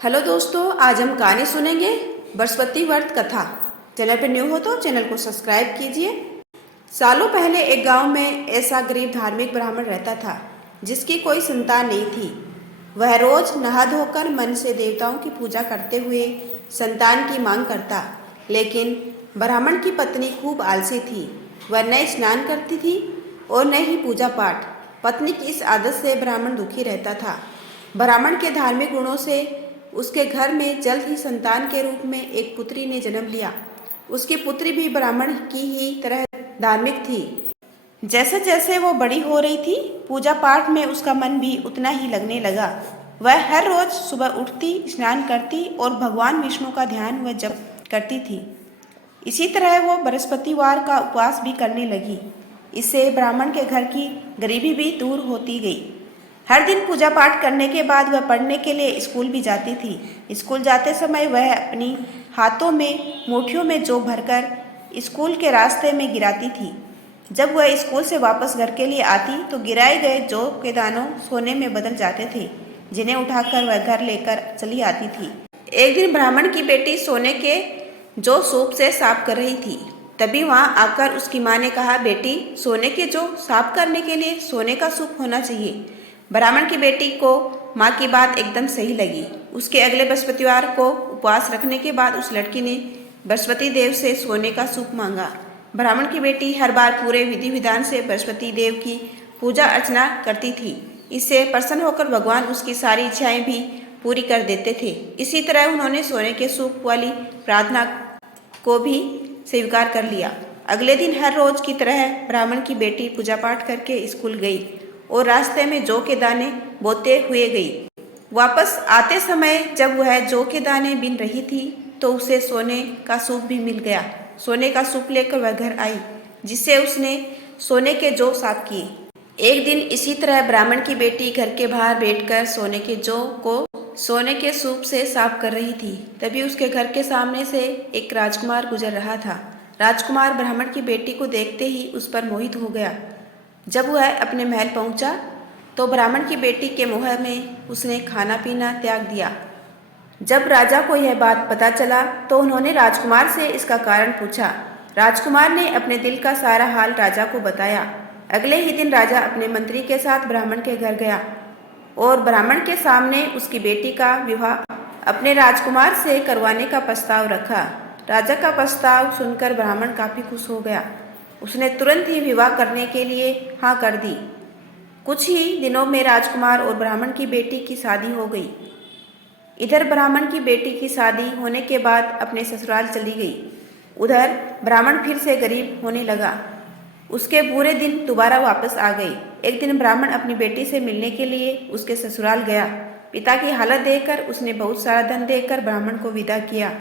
Hello दोस्तों, आज हम कहानी सुनेंगे बृहस्पति व्रत कथा। चैनल पर न्यू हो तो चैनल को सब्सक्राइब कीजिए। सालों पहले एक गांव में ऐसा गरीब धार्मिक ब्राह्मण रहता था जिसकी कोई संतान नहीं थी। वह रोज नहा धोकर मन से देवताओं की पूजा करते हुए संतान की मांग करता, लेकिन ब्राह्मण की पत्नी खूब आलसी थी। वह न स्नान करती थी और न ही पूजा पाठ। पत्नी की इस आदत से ब्राह्मण दुखी रहता था। ब्राह्मण के धार्मिक गुणों से उसके घर में जल्द ही संतान के रूप में एक पुत्री ने जन्म लिया। उसकी पुत्री भी ब्राह्मण की ही तरह धार्मिक थी। जैसे जैसे वो बड़ी हो रही थी, पूजा पाठ में उसका मन भी उतना ही लगने लगा। वह हर रोज सुबह उठती, स्नान करती और भगवान विष्णु का ध्यान व जप करती थी। इसी तरह वो बृहस्पतिवार का उपवास भी करने लगी। इससे ब्राह्मण के घर की गरीबी भी दूर होती गई। हर दिन पूजा पाठ करने के बाद वह पढ़ने के लिए स्कूल भी जाती थी। स्कूल जाते समय वह अपनी हाथों में मुट्ठियों में जौ भरकर स्कूल के रास्ते में गिराती थी। जब वह स्कूल से वापस घर के लिए आती तो गिराए गए जौ के दानों सोने में बदल जाते थे, जिन्हें उठाकर वह घर लेकर चली आती थी। एक दिन ब्राह्मण की बेटी सोने के जौ सूप से साफ कर रही थी। तभी वहां आकर उसकी माँ ने कहा, बेटी, सोने के जौ साफ करने के लिए सोने का सूप होना चाहिए। ब्राह्मण की बेटी को माँ की बात एकदम सही लगी। उसके अगले बृहस्पतिवार को उपवास रखने के बाद उस लड़की ने बृहस्पति देव से सोने का सूप मांगा। ब्राह्मण की बेटी हर बार पूरे विधि विधान से बृहस्पति देव की पूजा अर्चना करती थी। इससे प्रसन्न होकर भगवान उसकी सारी इच्छाएं भी पूरी कर देते थे। इसी तरह उन्होंने सोने के सूप वाली प्रार्थना को भी स्वीकार कर लिया। अगले दिन हर रोज की तरह ब्राह्मण की बेटी पूजा पाठ करके स्कूल गई और रास्ते में जौ के दाने बोते हुए गई। वापस आते समय जब वह जौ के दाने बीन रही थी तो उसे सोने का सूप भी मिल गया। सोने का सूप लेकर वह घर आई, जिससे उसने सोने के जौ साफ किए। एक दिन इसी तरह ब्राह्मण की बेटी घर के बाहर बैठकर सोने के जौ को सोने के सूप से साफ कर रही थी। तभी उसके घर के सामने से एक राजकुमार गुजर रहा था। राजकुमार ब्राह्मण की बेटी को देखते ही उस पर मोहित हो गया। जब वह अपने महल पहुंचा तो ब्राह्मण की बेटी के मुँह में उसने खाना पीना त्याग दिया। जब राजा को यह बात पता चला तो उन्होंने राजकुमार से इसका कारण पूछा। राजकुमार ने अपने दिल का सारा हाल राजा को बताया। अगले ही दिन राजा अपने मंत्री के साथ ब्राह्मण के घर गया और ब्राह्मण के सामने उसकी बेटी का विवाह अपने राजकुमार से करवाने का प्रस्ताव रखा। राजा का प्रस्ताव सुनकर ब्राह्मण काफी खुश हो गया। उसने तुरंत ही विवाह करने के लिए हाँ कर दी। कुछ ही दिनों में राजकुमार और ब्राह्मण की बेटी की शादी हो गई। इधर ब्राह्मण की बेटी की शादी होने के बाद अपने ससुराल चली गई। उधर ब्राह्मण फिर से गरीब होने लगा। उसके बुरे दिन दोबारा वापस आ गए। एक दिन ब्राह्मण अपनी बेटी से मिलने के लिए उसके ससुराल गया। पिता की हालत देखकर उसने बहुत सारा धन देकर ब्राह्मण को विदा किया।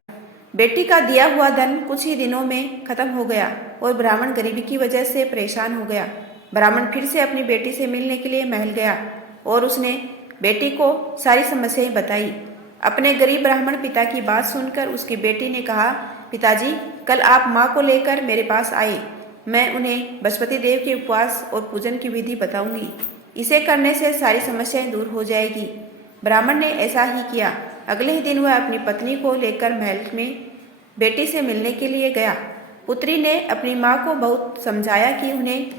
बेटी का दिया हुआ धन कुछ ही दिनों में खत्म हो गया और ब्राह्मण गरीबी की वजह से परेशान हो गया। ब्राह्मण फिर से अपनी बेटी से मिलने के लिए महल गया और उसने बेटी को सारी समस्याएं बताई। अपने गरीब ब्राह्मण पिता की बात सुनकर उसकी बेटी ने कहा, पिताजी, कल आप माँ को लेकर मेरे पास आए। मैं उन्हें बृहस्पति देव के उपवास और पूजन की विधि बताऊंगी। इसे करने से सारी समस्याएं दूर हो जाएगी। ब्राह्मण ने ऐसा ही किया। अगले ही दिन वह अपनी पत्नी को लेकर महल में बेटी से मिलने के लिए गया। पुत्री ने अपनी माँ को बहुत समझाया कि उन्हें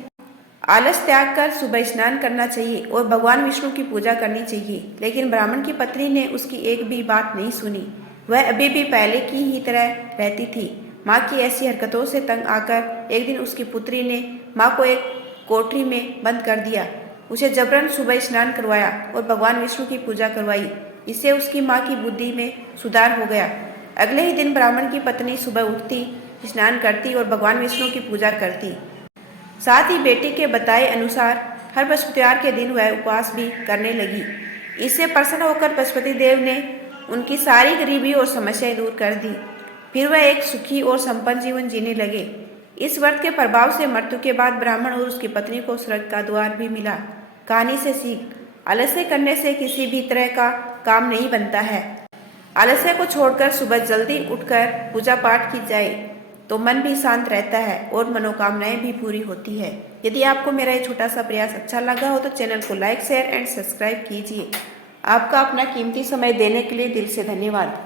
आलस त्याग कर सुबह स्नान करना चाहिए और भगवान विष्णु की पूजा करनी चाहिए, लेकिन ब्राह्मण की पत्नी ने उसकी एक भी बात नहीं सुनी। वह अभी भी पहले की ही तरह रहती थी। माँ की ऐसी हरकतों से तंग आकर एक दिन उसकी पुत्री ने माँ को एक कोठरी में बंद कर दिया। उसे जबरन सुबह स्नान करवाया और भगवान विष्णु की पूजा करवाई। इससे उसकी माँ की बुद्धि में सुधार हो गया। अगले ही दिन ब्राह्मण की पत्नी सुबह उठती, स्नान करती और भगवान विष्णु की पूजा करती। साथ ही बेटी के बताए अनुसार हर बृहस्पतिवार के दिन वह उपवास भी करने लगी। इससे प्रसन्न होकर बृहस्पति देव ने उनकी सारी गरीबी और समस्याएं दूर कर दी। फिर वह एक सुखी और संपन्न जीवन जीने लगे। इस व्रत के प्रभाव से मृत्यु के बाद ब्राह्मण और उसकी पत्नी को स्वर्ग का द्वार भी मिला। कहानी से सीख, आलस्य करने से किसी भी तरह का काम नहीं बनता है। आलस्य को छोड़कर सुबह जल्दी उठकर पूजा पाठ की जाए तो मन भी शांत रहता है और मनोकामनाएं भी पूरी होती है। यदि आपको मेरा ये छोटा सा प्रयास अच्छा लगा हो तो चैनल को लाइक, शेयर एंड सब्सक्राइब कीजिए। आपका अपना कीमती समय देने के लिए दिल से धन्यवाद।